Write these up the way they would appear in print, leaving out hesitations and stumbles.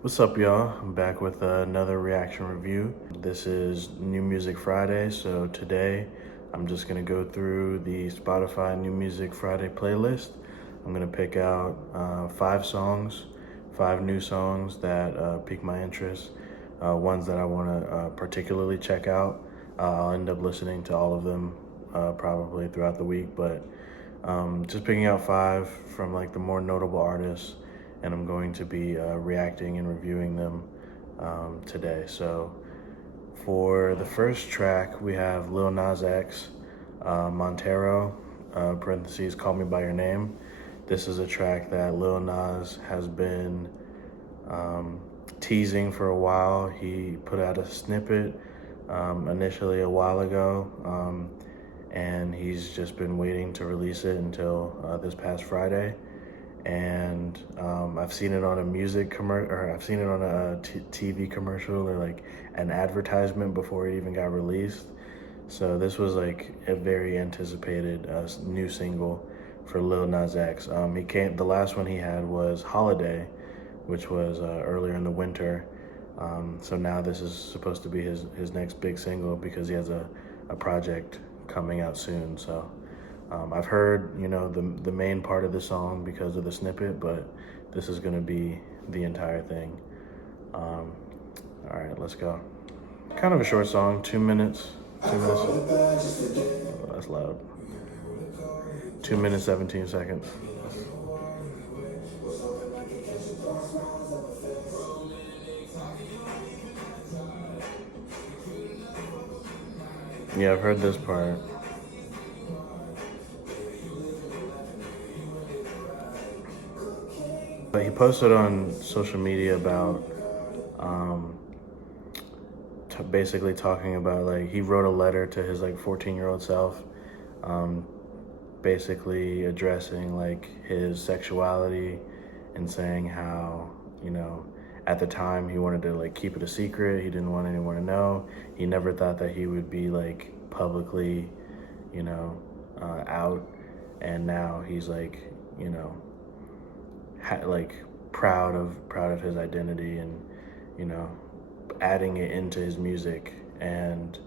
What's up, y'all? I'm back with another reaction review. This is New Music Friday, so today I'm just gonna go through the Spotify New Music Friday playlist. I'm gonna pick out 5 new songs that pique my interest, ones that I wanna particularly check out. I'll end up listening to all of them probably throughout the week, but just picking out 5 from like the more notable artists, and I'm going to be reacting and reviewing them today. So for the first track, we have Lil Nas X, Montero, parentheses, Call Me By Your Name. This is a track that Lil Nas has been teasing for a while. He put out a snippet initially a while ago, and he's just been waiting to release it until this past Friday. And I've seen it on a music commercial, or I've seen it on a TV commercial, or like an advertisement before it even got released. So this was like a very anticipated new single for Lil Nas X. The last one he had was Holiday, which was earlier in the winter. So now this is supposed to be his next big single, because he has a project coming out soon. So I've heard, the main part of the song because of the snippet, but this is gonna be the entire thing. All right, let's go. Kind of a short song, 2 minutes. 2 minutes. Oh, that's loud. 2 minutes, 17 seconds. Yeah, I've heard this part. But he posted on social media about basically talking about, like, he wrote a letter to his 14-year-old self, basically addressing like his sexuality and saying how, at the time he wanted to like keep it a secret. He didn't want anyone to know. He never thought that he would be like publicly, out. And now he's like, proud of his identity, and adding it into his music. And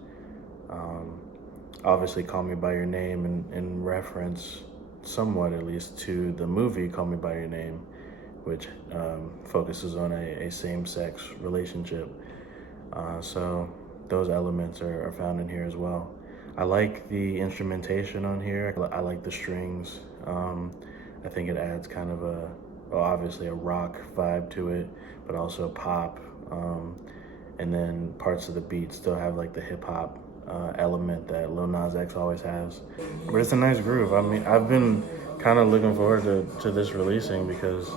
obviously Call Me By Your Name in reference, somewhat at least, to the movie Call Me By Your Name, which focuses on a same-sex relationship. So those elements are found in here as well. I like the instrumentation on here. I like the strings. I think it adds kind of obviously a rock vibe to it, but also pop. And then parts of the beat still have like the hip hop element that Lil Nas X always has. But it's a nice groove. I mean, I've been kind of looking forward to this releasing, because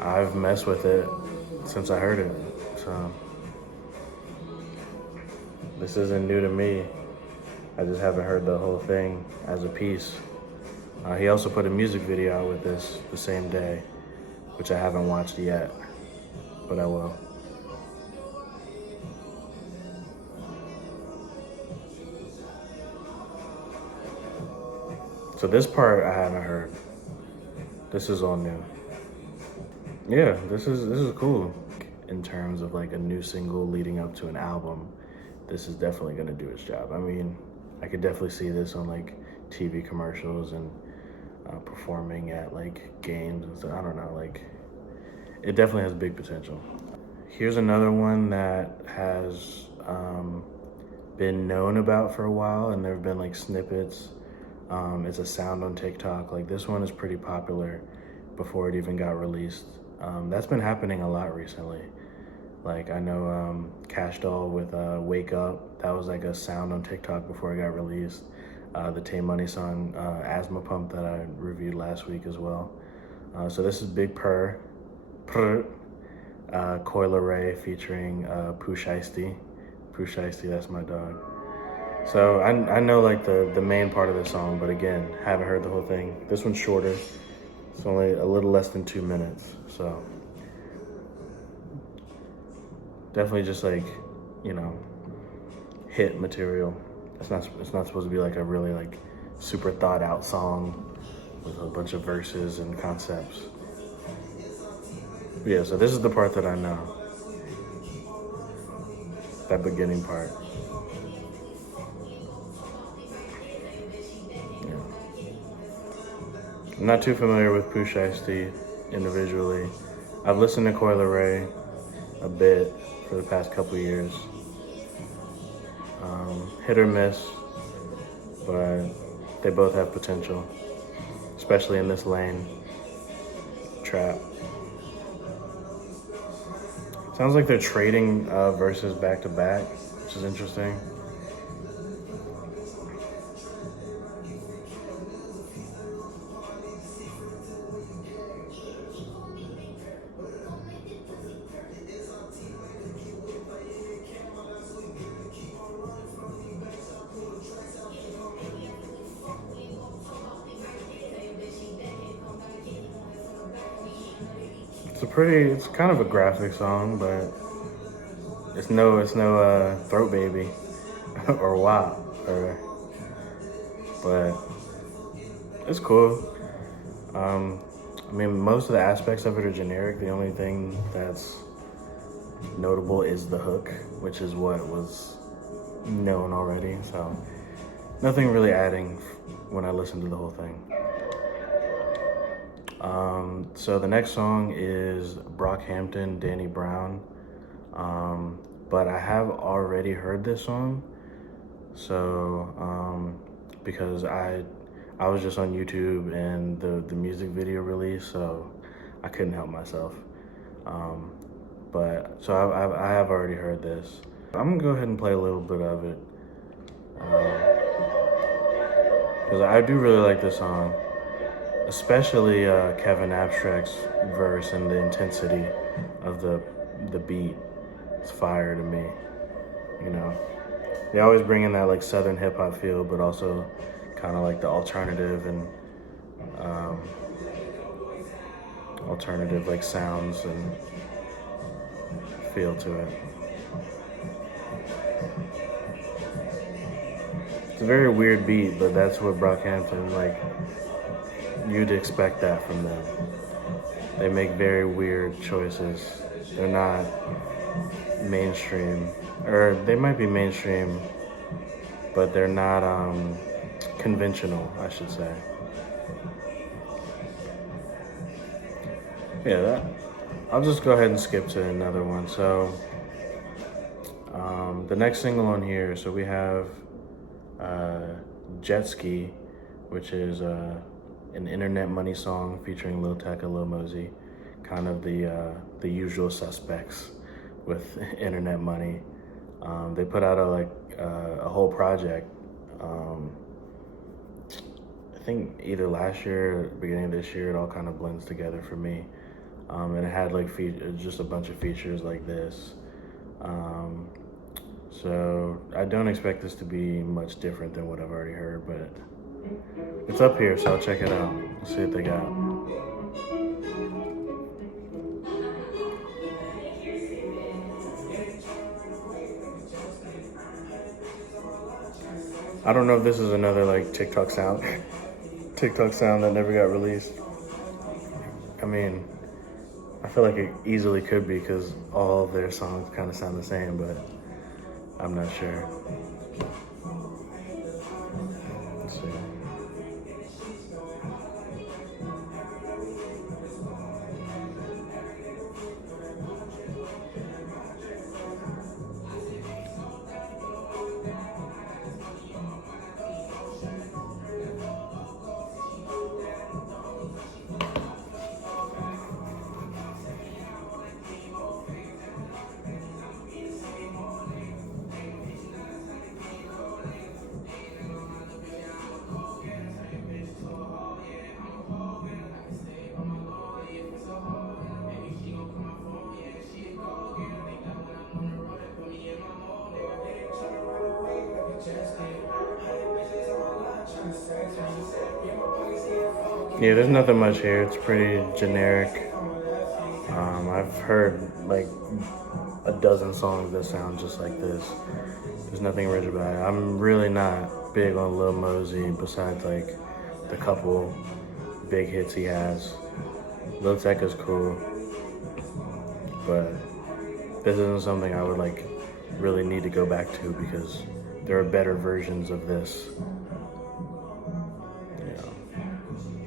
I've messed with it since I heard it. So this isn't new to me. I just haven't heard the whole thing as a piece. He also put a music video out with this the same day, which I haven't watched yet, but I will. So this part I haven't heard. This is all new. Yeah, this is cool. In terms of like a new single leading up to an album, this is definitely gonna do its job. I mean, I could definitely see this on like TV commercials and performing at like games and stuff. I don't know, like, it definitely has big potential. Here's another one that has been known about for a while, and there have been like snippets. It's a sound on TikTok. Like, this one is pretty popular before it even got released. That's been happening a lot recently. Like, I know Cash Doll with Wake Up, that was like a sound on TikTok before it got released. The Tay Money song, Asthma Pump, that I reviewed last week as well. So this is Big Purr, Coi Leray featuring Pooh Shiesty. Pooh Shiesty, that's my dog. So I know like the main part of the song, but again, haven't heard the whole thing. This one's shorter. It's only a little less than 2 minutes. So definitely just like, hit material. It's not supposed to be like a really like super thought out song with a bunch of verses and concepts. Yeah, so this is the part that I know. That beginning part. Yeah. I'm not too familiar with Pooh Shiesty individually. I've listened to Leray a bit for the past couple years. Hit or miss, but they both have potential, especially in this lane, trap. Sounds like they're trading verses back to back, which is interesting. It's kind of a graphic song, but it's no Throat Baby or WAP, but it's cool. I mean, most of the aspects of it are generic. The only thing that's notable is the hook, which is what was known already. So nothing really adding when I listen to the whole thing. So the next song is Brockhampton, Danny Brown. But I have already heard this song. So, because I was just on YouTube and the music video released, so I couldn't help myself. But so I have already heard this. I'm gonna go ahead and play a little bit of it. Because I do really like this song. Especially Kevin Abstract's verse and the intensity of the beat. It's fire to me, you know. They always bring in that like Southern hip hop feel, but also kind of like the alternative and alternative like sounds and feel to it. It's a very weird beat, but that's what Brockhampton like. You'd expect that from them. They make very weird choices. They're not mainstream, or they might be mainstream, but they're not conventional, I should say. Yeah, I'll just go ahead and skip to another one. So the next single on here, so we have Jet Ski, which is an Internet Money song featuring Lil Tecca, Lil Mosey, kind of the usual suspects with Internet Money. They put out a whole project. I think either last year or beginning of this year. It all kind of blends together for me, and it had like just a bunch of features like this. So I don't expect this to be much different than what I've already heard, but it's up here, so I'll check it out. Let's see what they got. I don't know if this is another like TikTok sound that never got released. I mean, I feel like it easily could be because all of their songs kind of sound the same, but I'm not sure. Let's see. Yeah, there's nothing much here. It's pretty generic. I've heard like a dozen songs that sound just like this. There's nothing original about it. I'm really not big on Lil Mosey besides like the couple big hits he has. Lil Tecca's cool. but this isn't something I would like really need to go back to because there are better versions of this. You know,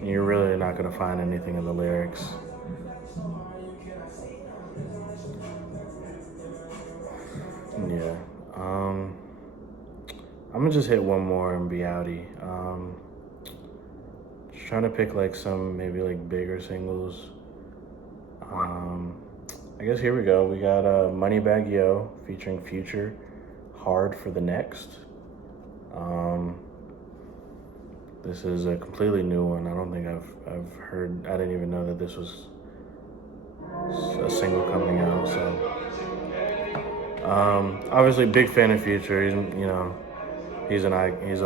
you're really not gonna find anything in the lyrics. Yeah. I'm gonna just hit one more and be outie. Just trying to pick like some maybe like bigger singles. I guess here we go. We got Moneybagg Yo featuring Future, Hard for the Next. This is a completely new one. I don't think I've heard. I didn't even know that this was a single coming out. So obviously big fan of Future. He's a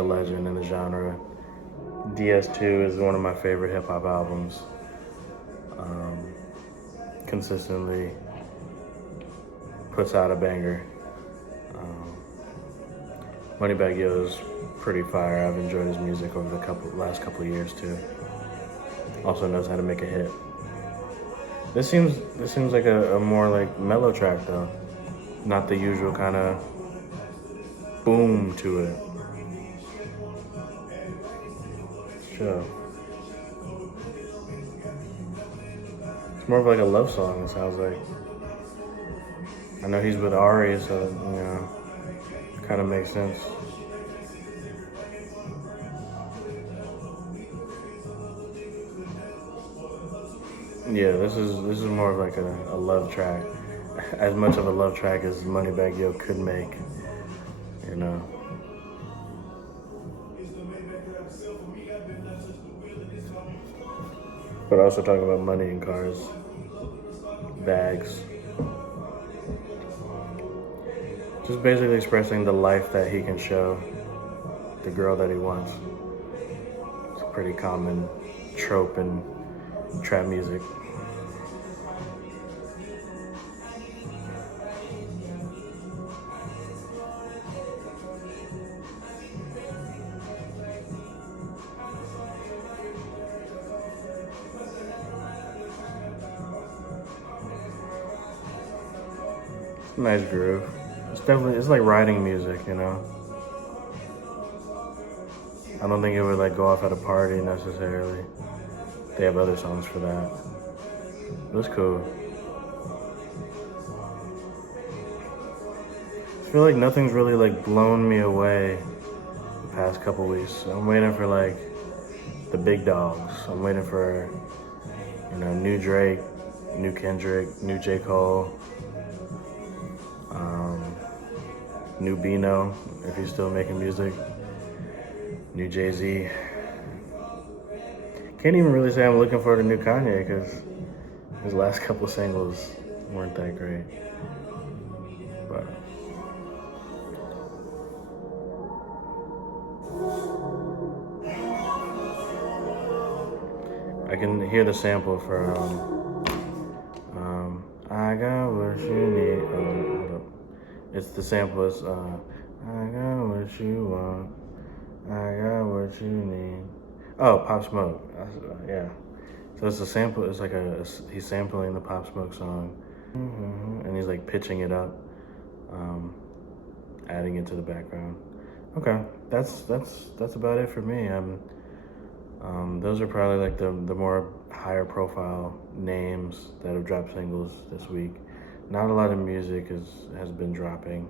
legend in the genre. DS2 is one of my favorite hip hop albums. Consistently puts out a banger. Moneybagg Yo is pretty fire. I've enjoyed his music over the last couple of years too. Also knows how to make a hit. This seems like a more like mellow track though, not the usual kind of boom to it. Sure. It's more of like a love song, it sounds like. I know he's with Ari, so, it kind of makes sense. Yeah, this is more of like a love track. As much of a love track as Moneybagg Yo could make, But also talking about money and cars, bags. Just basically expressing the life that he can show the girl that he wants. It's a pretty common trope in trap music. Nice groove. It's like riding music, I don't think it would like go off at a party necessarily. They have other songs for that. It was cool. I feel like nothing's really like blown me away the past couple weeks. I'm waiting for like the big dogs. I'm waiting for, new Drake, new Kendrick, new J. Cole. New Bino, if he's still making music. New Jay-Z. Can't even really say I'm looking forward to new Kanye because his last couple singles weren't that great. But I can hear the sample for I got what you need. Hold up. It's the sample is I got what you want. I got what you need. Oh, Pop Smoke. Yeah. So it's a sample. It's like he's sampling the Pop Smoke song, and he's like pitching it up, adding it to the background. Okay, that's about it for me. Those are probably like the more higher profile names that have dropped singles this week. Not a lot of music has been dropping,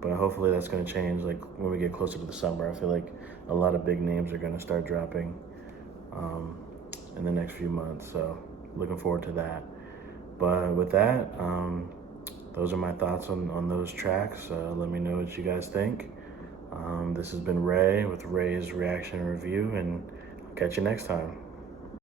but hopefully that's going to change. Like when we get closer to the summer, I feel like a lot of big names are going to start dropping in the next few months. So looking forward to that. But with that, those are my thoughts on those tracks. Let me know what you guys think. This has been Ray with Ray's Reaction Review, and I'll catch you next time.